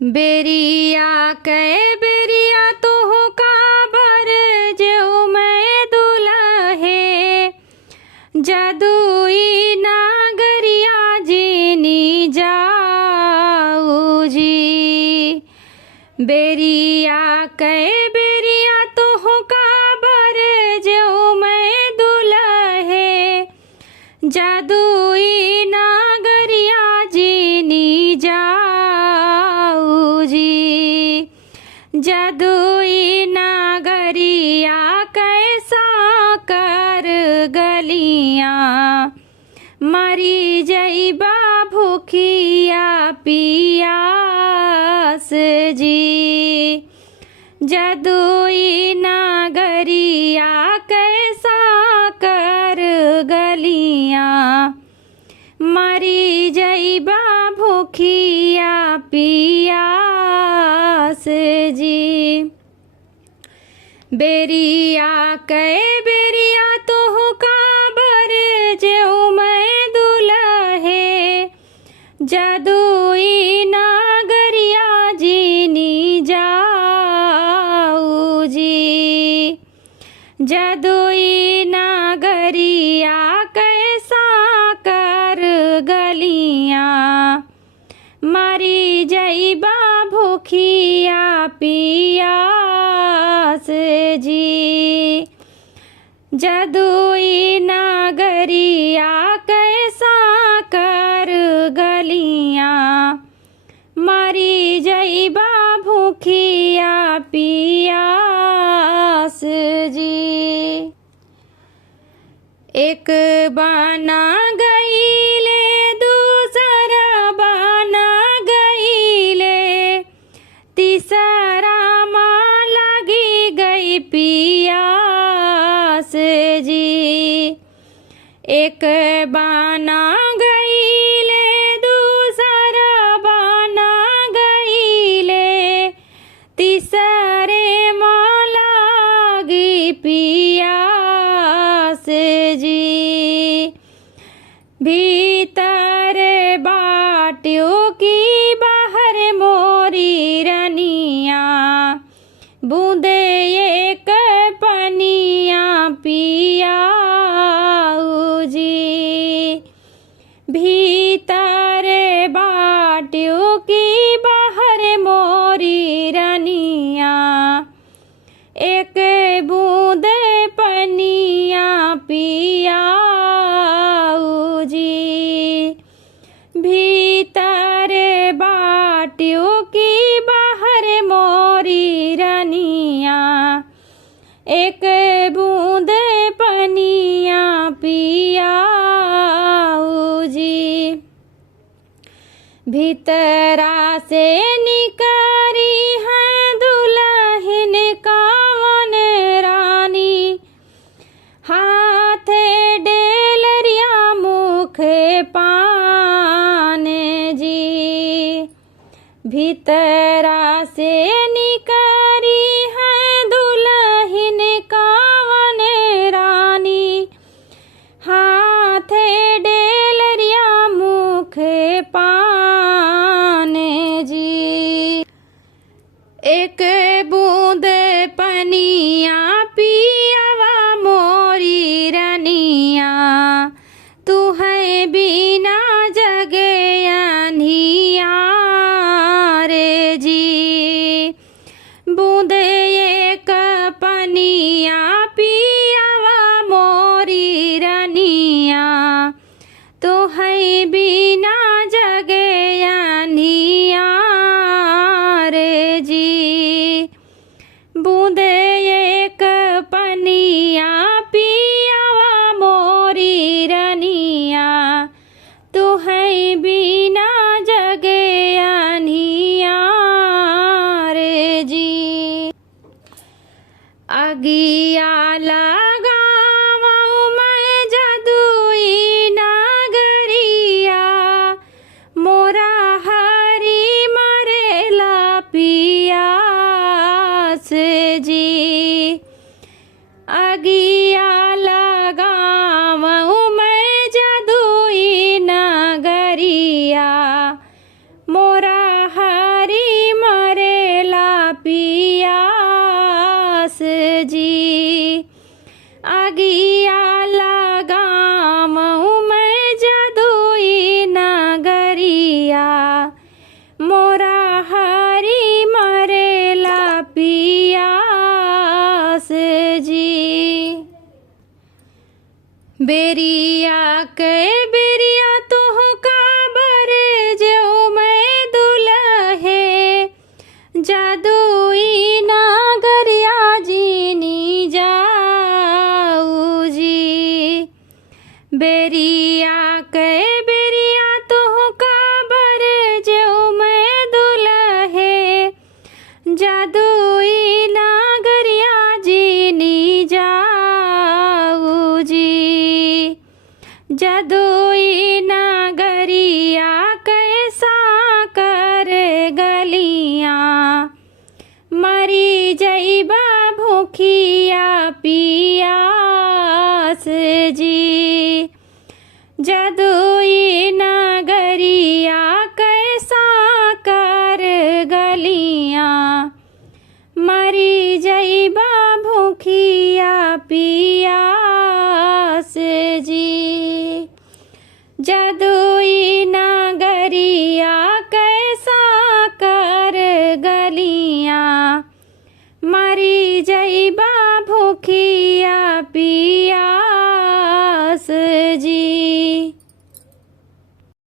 बेरिया कै बेरिया तो हो काबर जेऊ मैं दुलहे जदुई नागरिया जीनी जाऊ जी। बेरिया कै बेरिया तो हो काबर जेऊ मैं दुलहे जदुई नागरिया जीनी जाऊ जी। जदुई नागरिया कैसा कर गलियां मरी जइबा भूखिया पियास जी। जदुई नागरिया कैसा कर गलियां मरी जइबा भूखिया पियास जी। बेरिया कै बेरिया तो हो काबर जेऊ मैं दुलहे जदुई नागरिया जीनी जाऊ जी। जदुई नागरिया कैसा कर गलियां मरी जइबा भूखिया पियास जी। जदुई नागरिया कैसा कर गलियां मरी जइबा भूखिया पियास जी। एक बाना गईले दूसरा बाना गईले तीसरा माँ लगी गई पियास जी। एक बाना गईले दूसरा बाना गईले तीसरे माँ लगी पियास जी। भीतर बाटियों की बाहर मोरी रनिया बूंदे एक पनिया पियाऊ जी। भीतर बाटियों की बाहर मोरी रनिया एक बूंद पनिया पियाऊ जी। भीतर बाटियों की बाहर मोरी रनिया एक बूंद पनिया पियाऊ जी। भीतरा से निकारी है दुल्हन कावन रानी हाथे डेलरिया मुखे पान जी। भीतरा से निकारी है दुल्हन कावन रानी हाथे डेलरिया मुखे पान जी। एक बूंद पनिया पियावा मोरी रनिया तू है बिना जगे अंधियारे जी। बूंद एक पनिया पियावा मोरी रनिया तो है बिना जगे अंधियारे जी। बूंद एक पनिया पियावा मोरी रनिया तो है बिना जगे अंधियारे जी। अगिया लगावऊ मैं जदुई नागरिया मोरा हरी मरेला पियास जी। अगिया लगावऊ मैं जदुई नागरिया मोरा हरी मोरा हरी मरेला पियास जी। बेरिया के बेरिया तोह काबर जो मैं दुलहे जादुई नागरिया जीनी जाऊ जी। बेरिया के बेरिया तोह काबर जो मैं दुलहे जादुई नागरिया जीनी जाऊ जी। जादुई नागरिया कैसा कर गलियां मरी जइबा भूखिया पियास जी। जादुई नागरिया कैसा कर गलियां मरी जइबा भूखिया पियास